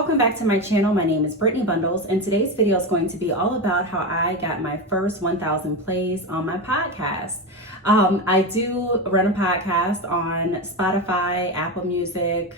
welcome back to my channel. My name is Brittney Bundles, and today's video is going to be all about how I got my first 1,000 plays on my podcast. I do run a podcast on Spotify, Apple Music,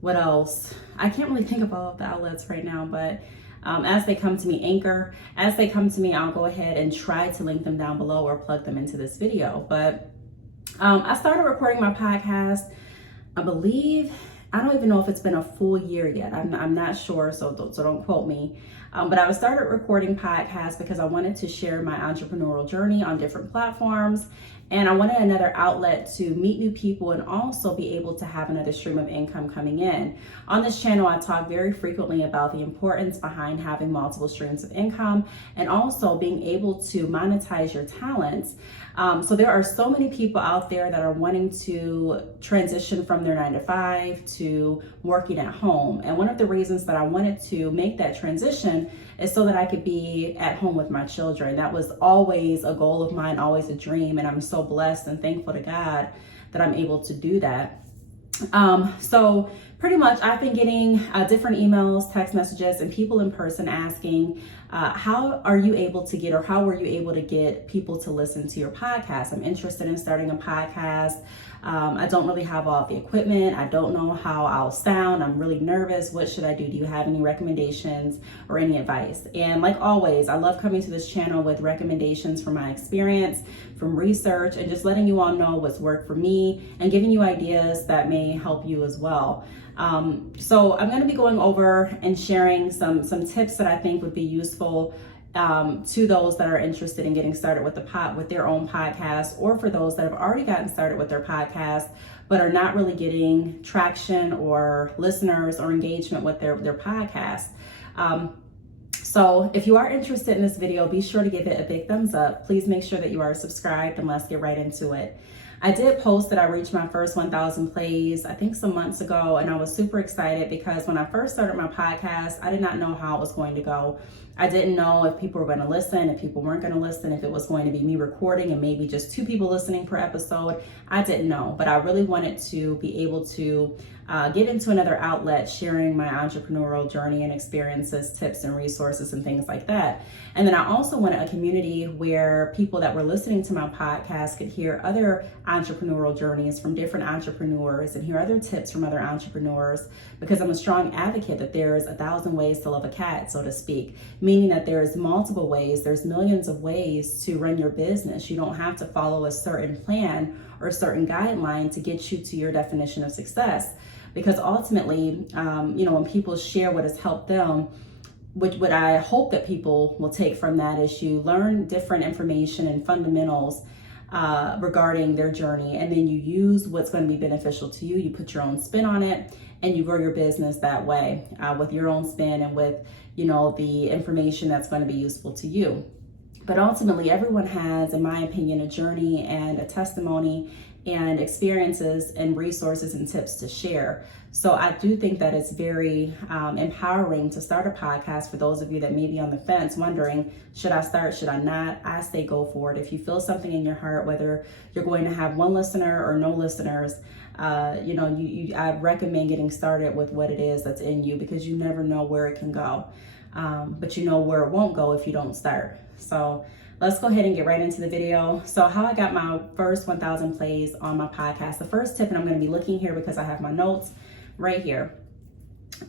what else? I can't really think of all of the outlets right now, but as they come to me, Anchor, as they come to me, I'll go ahead and try to link them down below or plug them into this video. But I started recording my podcast, I believe, I don't even know if it's been a full year yet. I'm not sure, so don't quote me. But I started recording podcasts because I wanted to share my entrepreneurial journey on different platforms. And I wanted another outlet to meet new people and also be able to have another stream of income coming in. On this channel, I talk very frequently about the importance behind having multiple streams of income and also being able to monetize your talents. So there are so many people out there that are wanting to transition from their 9-to-5 to working at home. And one of the reasons that I wanted to make that transition is so that I could be at home with my children. That was always a goal of mine, always a dream. And I'm so blessed and thankful to God that I'm able to do that. So pretty much I've been getting different emails, text messages, and people in person asking, how are you able to get, or how were you able to get people to listen to your podcast? I'm interested in starting a podcast. I don't really have all the equipment. I don't know how I'll sound. I'm really nervous. What should I do? Do you have any recommendations or any advice? And like always, I love coming to this channel with recommendations from my experience, from research, and just letting you all know what's worked for me and giving you ideas that may help you as well. So I'm going to be going over and sharing some tips that I think would be useful to those that are interested in getting started with their own podcast, or for those that have already gotten started with their podcast but are not really getting traction or listeners or engagement with their podcast. So if you are interested in this video, be sure to give it a big thumbs up. Please make sure that you are subscribed, and let's get right into it. I did post that I reached my first 1,000 plays, I think some months ago, and I was super excited because when I first started my podcast, I did not know how it was going to go. I didn't know if people were going to listen, if people weren't going to listen, if it was going to be me recording and maybe just 2 people listening per episode. I didn't know, but I really wanted to be able to get into another outlet, sharing my entrepreneurial journey and experiences, tips and resources and things like that. And then I also wanted a community where people that were listening to my podcast could hear other entrepreneurial journeys from different entrepreneurs and hear other tips from other entrepreneurs, because I'm a strong advocate that there's 1,000 ways to love a cat, so to speak, meaning that there's multiple ways, there's millions of ways to run your business. You don't have to follow a certain plan or a certain guideline to get you to your definition of success. Because ultimately, when people share what has helped them, what I hope that people will take from that is you learn different information and fundamentals regarding their journey, and then you use what's going to be beneficial to you. You put your own spin on it, and you grow your business that way with your own spin and with, the information that's going to be useful to you. But ultimately, everyone has, in my opinion, a journey and a testimony and experiences and resources and tips to share. So I do think that it's very empowering to start a podcast for those of you that may be on the fence wondering, should I start, should I not? I say go for it. If you feel something in your heart, whether you're going to have 1 listener or no listeners, I recommend getting started with what it is that's in you, because you never know where it can go. But you know where it won't go if you don't start. So let's go ahead and get right into the video. So how I got my first 1,000 plays on my podcast. The first tip, and I'm going to be looking here because I have my notes right here.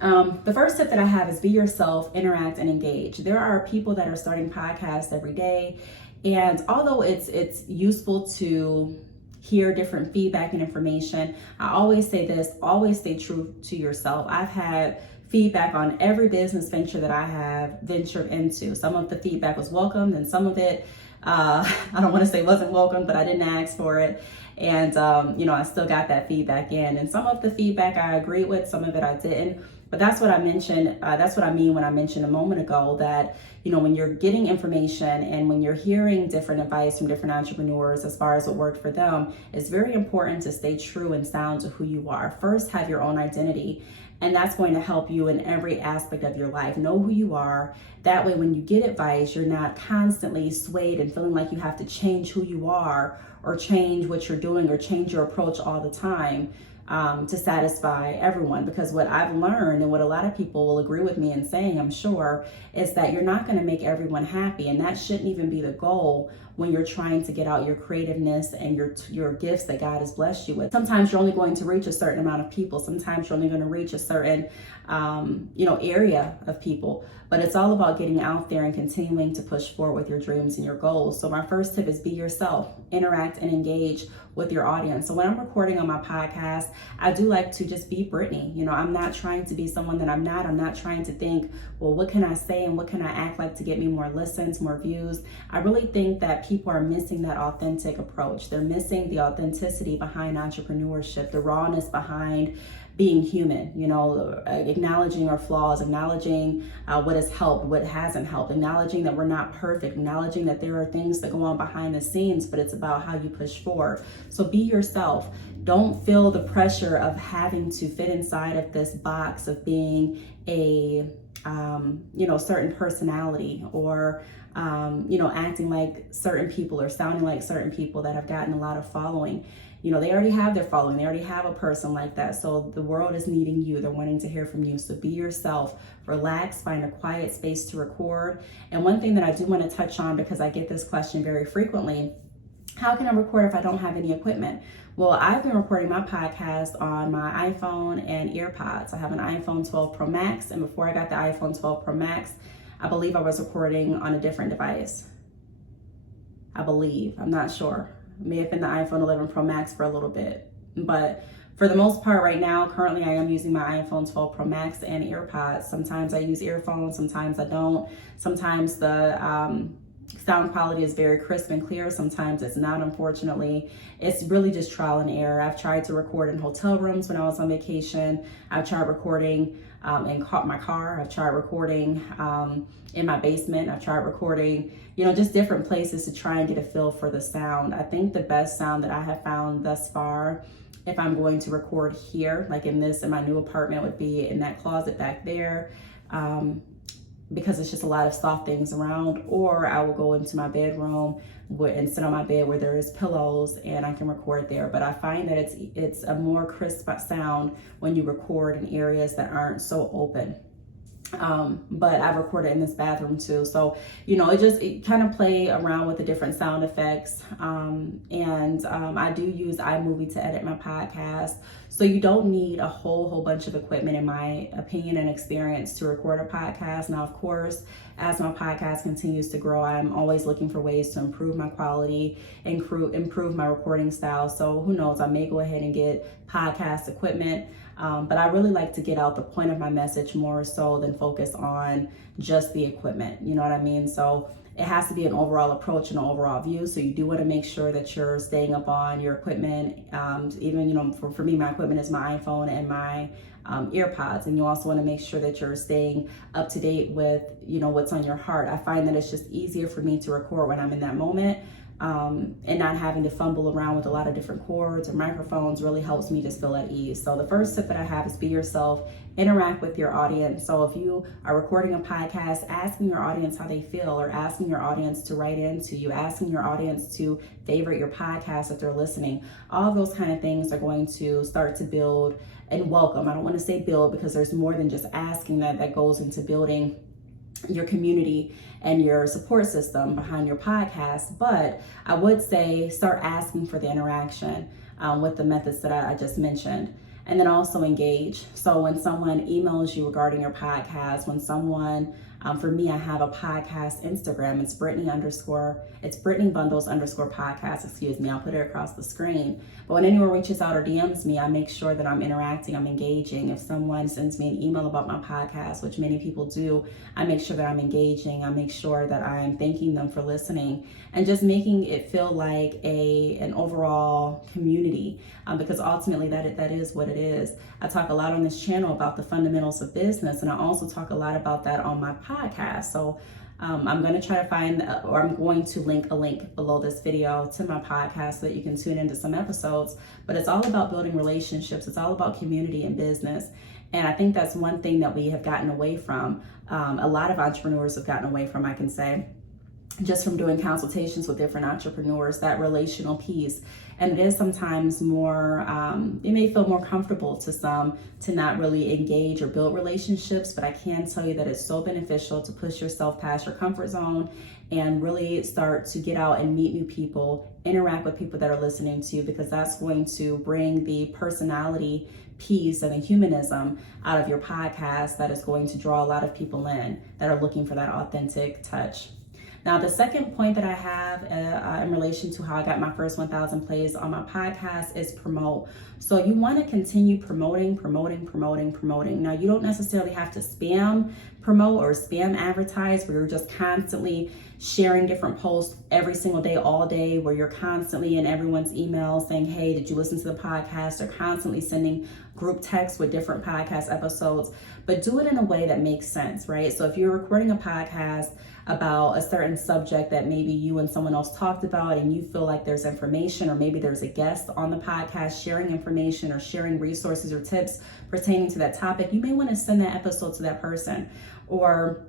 The first tip that I have is be yourself, interact and engage. There are people that are starting podcasts every day. And although it's useful to hear different feedback and information, I always say this, always stay true to yourself. I've had feedback on every business venture that I have ventured into. Some of the feedback was welcomed, and some of it, I don't want to say wasn't welcome, but I didn't ask for it. And, I still got that feedback in. And some of the feedback I agreed with, some of it I didn't. But that's what I mentioned. That's what I mean when I mentioned a moment ago that, when you're getting information and when you're hearing different advice from different entrepreneurs as far as what worked for them, it's very important to stay true and sound to who you are. First, have your own identity. And that's going to help you in every aspect of your life. Know who you are. That way, when you get advice, you're not constantly swayed and feeling like you have to change who you are or change what you're doing or change your approach all the time. to satisfy everyone. Because what I've learned, and what a lot of people will agree with me in saying, I'm sure, is that you're not going to make everyone happy, and that shouldn't even be the goal when you're trying to get out your creativeness and your gifts that God has blessed you with. Sometimes you're only going to reach a certain amount of people. Sometimes you're only going to reach a certain area of people. But it's all about getting out there and continuing to push forward with your dreams and your goals. So my first tip is be yourself, interact and engage with your audience. So when I'm recording on my podcast, I do like to just be Brittney. I'm not trying to be someone that I'm not. I'm not trying to think, well, what can I say and what can I act like to get me more listens, more views? I really think that people are missing that authentic approach. They're missing the authenticity behind entrepreneurship, the rawness behind being human, acknowledging our flaws, acknowledging what has helped, what hasn't helped, acknowledging that we're not perfect, acknowledging that there are things that go on behind the scenes, but it's about how you push forward. So be yourself. Don't feel the pressure of having to fit inside of this box of being a certain personality, or acting like certain people or sounding like certain people that have gotten a lot of following. They already have their following. They already have a person like that. So the world is needing you. They're wanting to hear from you. So be yourself, relax, find a quiet space to record. And one thing that I do want to touch on, because I get this question very frequently, how can I record if I don't have any equipment? Well, I've been recording my podcast on my iPhone and EarPods. I have an iPhone 12 Pro Max, and before I got the iPhone 12 Pro Max, I believe I was recording on a different device. I'm not sure. It may have been the iPhone 11 Pro Max for a little bit, but for the most part right now, currently I am using my iPhone 12 Pro Max and EarPods. Sometimes I use earphones, sometimes I don't. Sometimes the sound quality is very crisp and clear. Sometimes it's not, unfortunately. It's really just trial and error. I've tried to record in hotel rooms when I was on vacation. I've tried recording in my car. I've tried recording in my basement. I've tried recording, just different places to try and get a feel for the sound. I think the best sound that I have found thus far, if I'm going to record here, like in my new apartment, would be in that closet back there. Because it's just a lot of soft things around, or I will go into my bedroom and sit on my bed where there's pillows and I can record there. But I find that it's a more crisp sound when you record in areas that aren't so open. But I've recorded in this bathroom too. So, it kind of play around with the different sound effects. I do use iMovie to edit my podcast. So you don't need a whole bunch of equipment, in my opinion and experience, to record a podcast. Now, of course, as my podcast continues to grow, I'm always looking for ways to improve my quality, improve my recording style. So who knows, I may go ahead and get podcast equipment. But I really like to get out the point of my message more so than focus on just the equipment. You know what I mean? So it has to be an overall approach and an overall view. So you do want to make sure that you're staying up on your equipment. Even, for me, my equipment is my iPhone and my EarPods. And you also want to make sure that you're staying up to date with, what's on your heart. I find that it's just easier for me to record when I'm in that moment. And not having to fumble around with a lot of different cords or microphones really helps me just feel at ease. So the first tip that I have is be yourself, interact with your audience. So if you are recording a podcast, asking your audience how they feel, or asking your audience to write into you, asking your audience to favorite your podcast if they're listening, all of those kind of things are going to start to build and welcome. I don't want to say build, because there's more than just asking that goes into building your community and your support system behind your podcast. But I would say start asking for the interaction with the methods that I just mentioned. And then also engage. So when someone emails you regarding your podcast, when someone, for me, I have a podcast Instagram. It's Brittney Bundles _ podcast, I'll put it across the screen. But when anyone reaches out or DMs me, I make sure that I'm interacting, I'm engaging. If someone sends me an email about my podcast, which many people do, I make sure that I'm engaging. I make sure that I'm thanking them for listening and just making it feel like an overall community, because ultimately that is what it is. I talk a lot on this channel about the fundamentals of business, and I also talk a lot about that on my podcast. So I'm going to try to I'm going to link a link below this video to my podcast so that you can tune into some episodes. But it's all about building relationships. It's all about community and business. And I think that's one thing that we have gotten away from. A lot of entrepreneurs have gotten away from, I can say. just from doing consultations with different entrepreneurs, that relational piece. And it is sometimes more, it may feel more comfortable to some to not really engage or build relationships, but I can tell you that it's so beneficial to push yourself past your comfort zone and really start to get out and meet new people, interact with people that are listening to you, because that's going to bring the personality piece and the humanism out of your podcast that is going to draw a lot of people in that are looking for that authentic touch. Now, the second point that I have in relation to how I got my first 1,000 plays on my podcast is promote. So you want to continue promoting. Now, you don't necessarily have to spam promote or spam advertise where you're just constantly sharing different posts every single day, all day, where you're constantly in everyone's email saying, hey, did you listen to the podcast? Or constantly sending group texts with different podcast episodes, but do it in a way that makes sense, right? So if you're recording a podcast about a certain subject that maybe you and someone else talked about and you feel like there's information, or maybe there's a guest on the podcast sharing information or sharing resources or tips pertaining to that topic, you may want to send that episode to that person. Or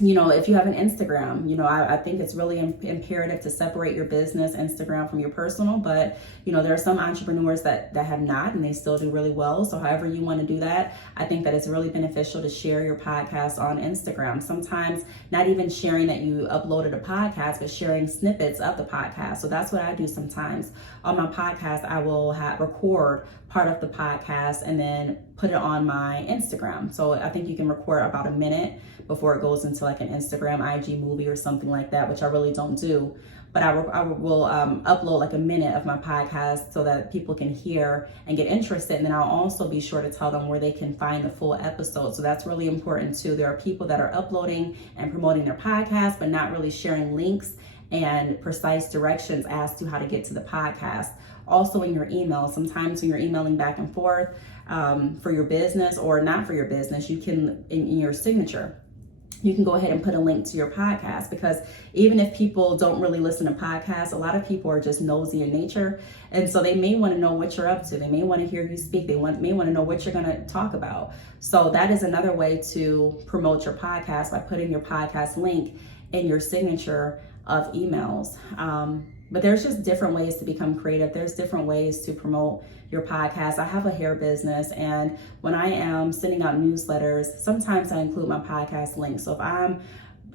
if you have an Instagram, I think it's really imperative to separate your business Instagram from your personal, but there are some entrepreneurs that have not, and they still do really well. So however you want to do that, I think that it's really beneficial to share your podcast on Instagram. Sometimes not even sharing that you uploaded a podcast, but sharing snippets of the podcast. So that's what I do sometimes. On my podcast, I will record part of the podcast and then put it on my Instagram. So I think you can record about a minute before it goes into like an Instagram IG movie or something like that, which I really don't do. But I will upload like a minute of my podcast so that people can hear and get interested. And then I'll also be sure to tell them where they can find the full episode. So that's really important too. There are people that are uploading and promoting their podcast, but not really sharing links and precise directions as to how to get to the podcast. Also in your email, sometimes when you're emailing back and forth for your business or not for your business, you can, in your signature, you can go ahead and put a link to your podcast, because even if people don't really listen to podcasts, a lot of people are just nosy in nature. And so they may want to know what you're up to. They may want to hear you speak. They may want to know what you're going to talk about. So that is another way to promote your podcast, by putting your podcast link in your signature of emails. But there's just different ways to become creative. There's different ways to promote your podcast. I have a hair business, and when I am sending out newsletters, sometimes I include my podcast link. So if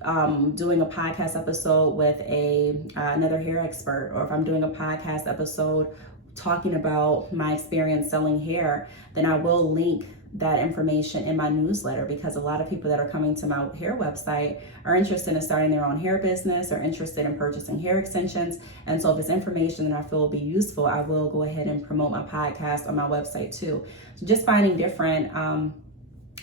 I'm doing a podcast episode with another hair expert, or if I'm doing a podcast episode talking about my experience selling hair, then I will link that information in my newsletter, because a lot of people that are coming to my hair website are interested in starting their own hair business, or interested in purchasing hair extensions. And so if it's information that I feel will be useful, I will go ahead and promote my podcast on my website too. So just finding different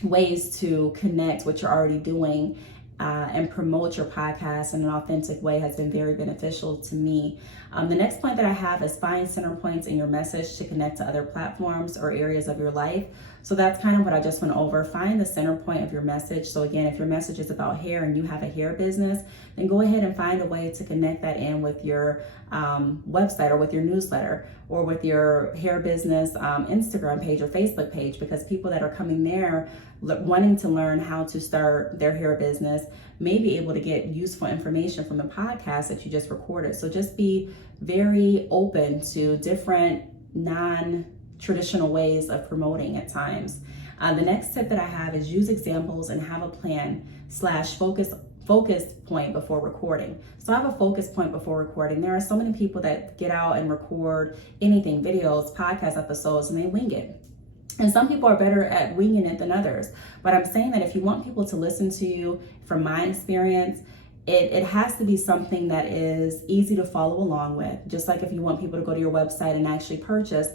ways to connect what you're already doing and promote your podcast in an authentic way has been very beneficial to me. The next point that I have is find center points in your message to connect to other platforms or areas of your life. So that's kind of what I just went over. Find the center point of your message. So again, if your message is about hair and you have a hair business, then go ahead and find a way to connect that in with your website, or with your newsletter, or with your hair business Instagram page or Facebook page, because people that are coming there wanting to learn how to start their hair business may be able to get useful information from the podcast that you just recorded. So just be very open to different non-traditional ways of promoting at times. The next tip that I have is use examples and have a plan / focus point before recording. So I have a focus point before recording. There are so many people that get out and record anything, videos, podcast episodes, and they wing it. And some people are better at winging it than others. But I'm saying that if you want people to listen to you, from my experience, it has to be something that is easy to follow along with. Just like if you want people to go to your website and actually purchase,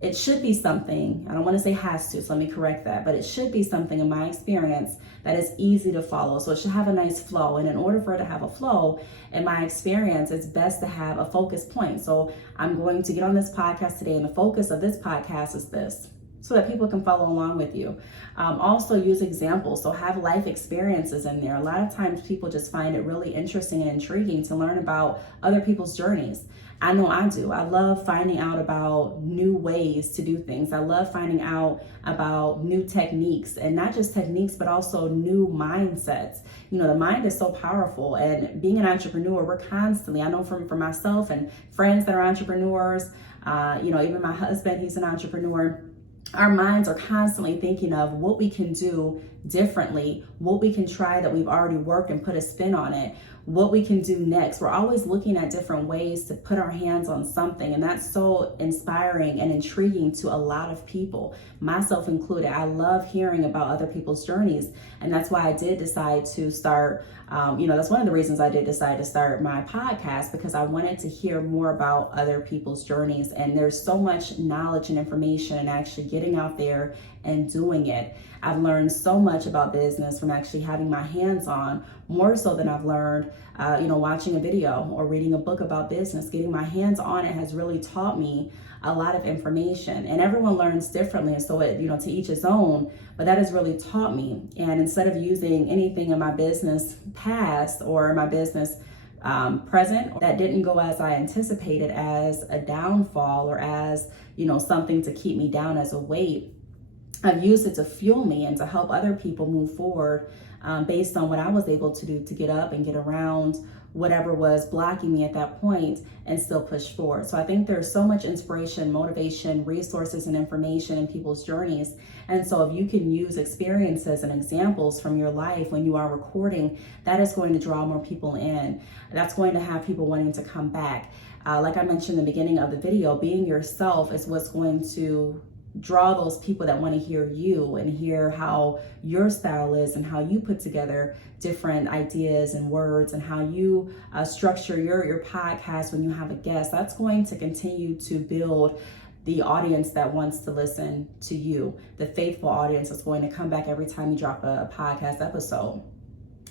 it should be something, I don't want to say has to, so let me correct that, but it should be something, in my experience, that is easy to follow. So it should have a nice flow. And in order for it to have a flow, in my experience, it's best to have a focus point. So I'm going to get on this podcast today, and the focus of this podcast is this, so that people can follow along with you. Also use examples, so have life experiences in there. A lot of times people just find it really interesting and intriguing to learn about other people's journeys. I know I do. I love finding out about new ways to do things. I love finding out about new techniques, and not just techniques, but also new mindsets. You know, the mind is so powerful, and being an entrepreneur, we're constantly, I know from myself and friends that are entrepreneurs, you know, even my husband, he's an entrepreneur. Our minds are constantly thinking of what we can do differently, what we can try that we've already worked and put a spin on it, what we can do next. We're always looking at different ways to put our hands on something, and that's so inspiring and intriguing to a lot of people, myself included. I love hearing about other people's journeys, and that's why I did decide to start, you know, that's one of the reasons I did decide to start my podcast, because I wanted to hear more about other people's journeys. And there's so much knowledge and information and actually getting out there and doing it. I've learned so much about business from actually having my hands on, more so than I've learned, you know, watching a video or reading a book about business. Getting my hands on it has really taught me a lot of information, and everyone learns differently. And so it, you know, to each his own, but that has really taught me. And instead of using anything in my business past or my business present that didn't go as I anticipated, as a downfall or as, you know, something to keep me down as a weight, I've used it to fuel me and to help other people move forward based on what I was able to do to get up and get around whatever was blocking me at that point and still push forward. So I think there's so much inspiration, motivation, resources, and information in people's journeys. And so if you can use experiences and examples from your life when you are recording, that is going to draw more people in. That's going to have people wanting to come back. Like I mentioned in the beginning of the video, being yourself is what's going to draw those people that want to hear you and hear how your style is and how you put together different ideas and words and how you structure your podcast when you have a guest. That's going to continue to build the audience that wants to listen to you, the faithful audience that's going to come back every time you drop a podcast episode.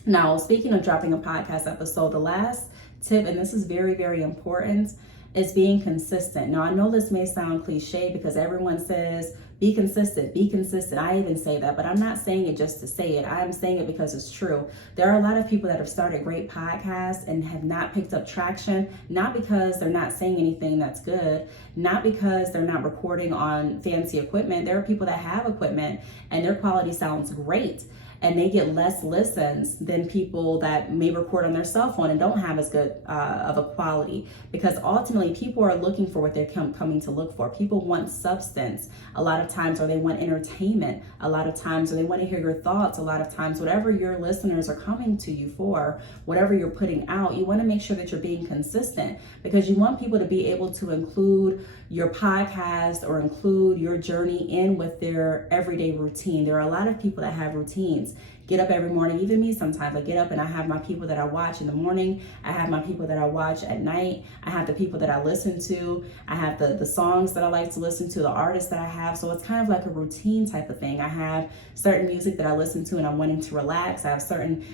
Now, speaking of dropping a podcast episode, the last tip, and this is very, very important, is being consistent. Now, I know this may sound cliche because everyone says, be consistent, be consistent. I even say that, but I'm not saying it just to say it. I'm saying it because it's true. There are a lot of people that have started great podcasts and have not picked up traction, not because they're not saying anything that's good, not because they're not recording on fancy equipment. There are people that have equipment and their quality sounds great, and they get less listens than people that may record on their cell phone and don't have as good of a quality, because ultimately people are looking for what they're coming to look for. People want substance a lot of times, or they want entertainment a lot of times, or they want to hear your thoughts a lot of times. Whatever your listeners are coming to you for, whatever you're putting out, you want to make sure that you're being consistent, because you want people to be able to include your podcast or include your journey in with their everyday routine. There are a lot of people that have routines. Get up every morning, even me sometimes. I get up and I have my people that I watch in the morning. I have my people that I watch at night. I have the people that I listen to. I have the songs that I like to listen to, the artists that I have. So it's kind of like a routine type of thing. I have certain music that I listen to and I'm wanting to relax. I have certain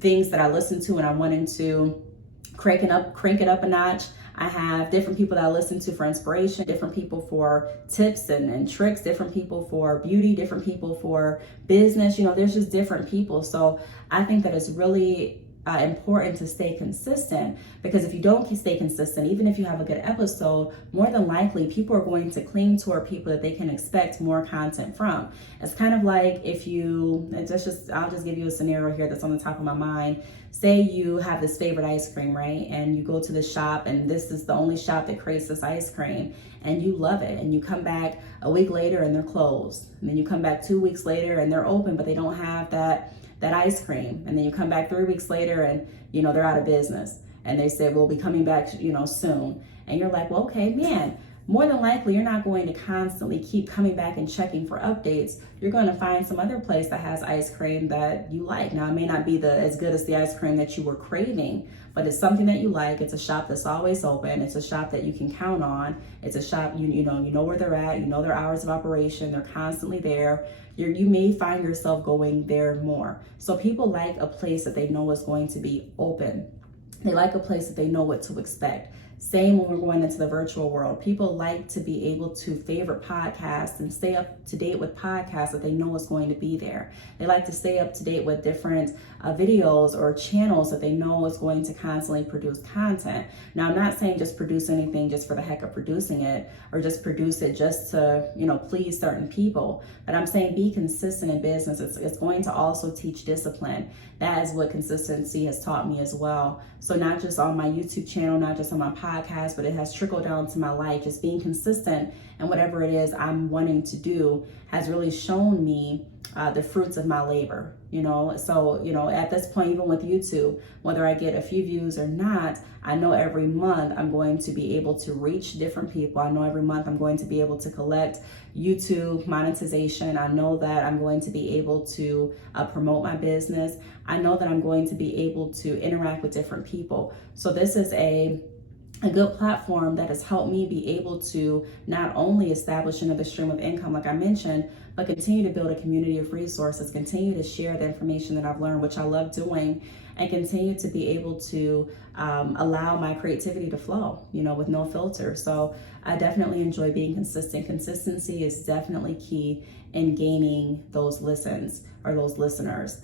things that I listen to and I'm wanting to crank it up a notch. I have different people that I listen to for inspiration, different people for tips and tricks, different people for beauty, different people for business. You know, there's just different people. So I think that it's really important to stay consistent, because if you don't stay consistent, even if you have a good episode, more than likely people are going to cling toward people that they can expect more content from. It's kind of like if you, I'll just give you a scenario here that's on the top of my mind. Say you have this favorite ice cream, right? And you go to the shop and this is the only shop that creates this ice cream and you love it. And you come back a week later and they're closed. And then you come back 2 weeks later and they're open, but they don't have that ice cream. And then you come back 3 weeks later and, you know, they're out of business. And they say, we'll be coming back, you know, soon. And you're like, well, okay, man, more than likely, you're not going to constantly keep coming back and checking for updates. You're going to find some other place that has ice cream that you like. Now, it may not be as good as the ice cream that you were craving, but it's something that you like. It's a shop that's always open. It's a shop that you can count on. It's a shop, you know where they're at. You know their hours of operation. They're constantly there. You may find yourself going there more. So people like a place that they know is going to be open. They like a place that they know what to expect. Same when we're going into the virtual world. People like to be able to favorite podcasts and stay up to date with podcasts that they know is going to be there. They like to stay up to date with different videos or channels that they know is going to constantly produce content. Now, I'm not saying just produce anything just for the heck of producing it, or just produce it just to, please certain people. But I'm saying be consistent in business. It's going to also teach discipline. That is what consistency has taught me as well. So not just on my YouTube channel, not just on my podcast, but it has trickled down to my life. Just being consistent and whatever it is I'm wanting to do has really shown me the fruits of my labor, So, at this point, even with YouTube, whether I get a few views or not, I know every month I'm going to be able to reach different people. I know every month I'm going to be able to collect YouTube monetization. I know that I'm going to be able to promote my business. I know that I'm going to be able to interact with different people. So this is a good platform that has helped me be able to not only establish another stream of income, like I mentioned, but continue to build a community of resources, continue to share the information that I've learned, which I love doing, and continue to be able to allow my creativity to flow, with no filter. So I definitely enjoy being consistent. Consistency is definitely key in gaining those listens or those listeners.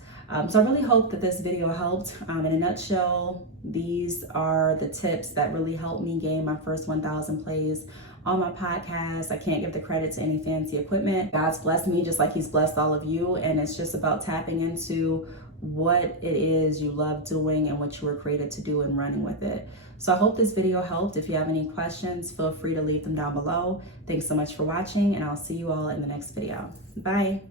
So I really hope that this video helped. In a nutshell, these are the tips that really helped me gain my first 1,000 plays on my podcast. I can't give the credit to any fancy equipment. God's blessed me just like he's blessed all of you. And it's just about tapping into what it is you love doing and what you were created to do and running with it. So I hope this video helped. If you have any questions, feel free to leave them down below. Thanks so much for watching, and I'll see you all in the next video. Bye.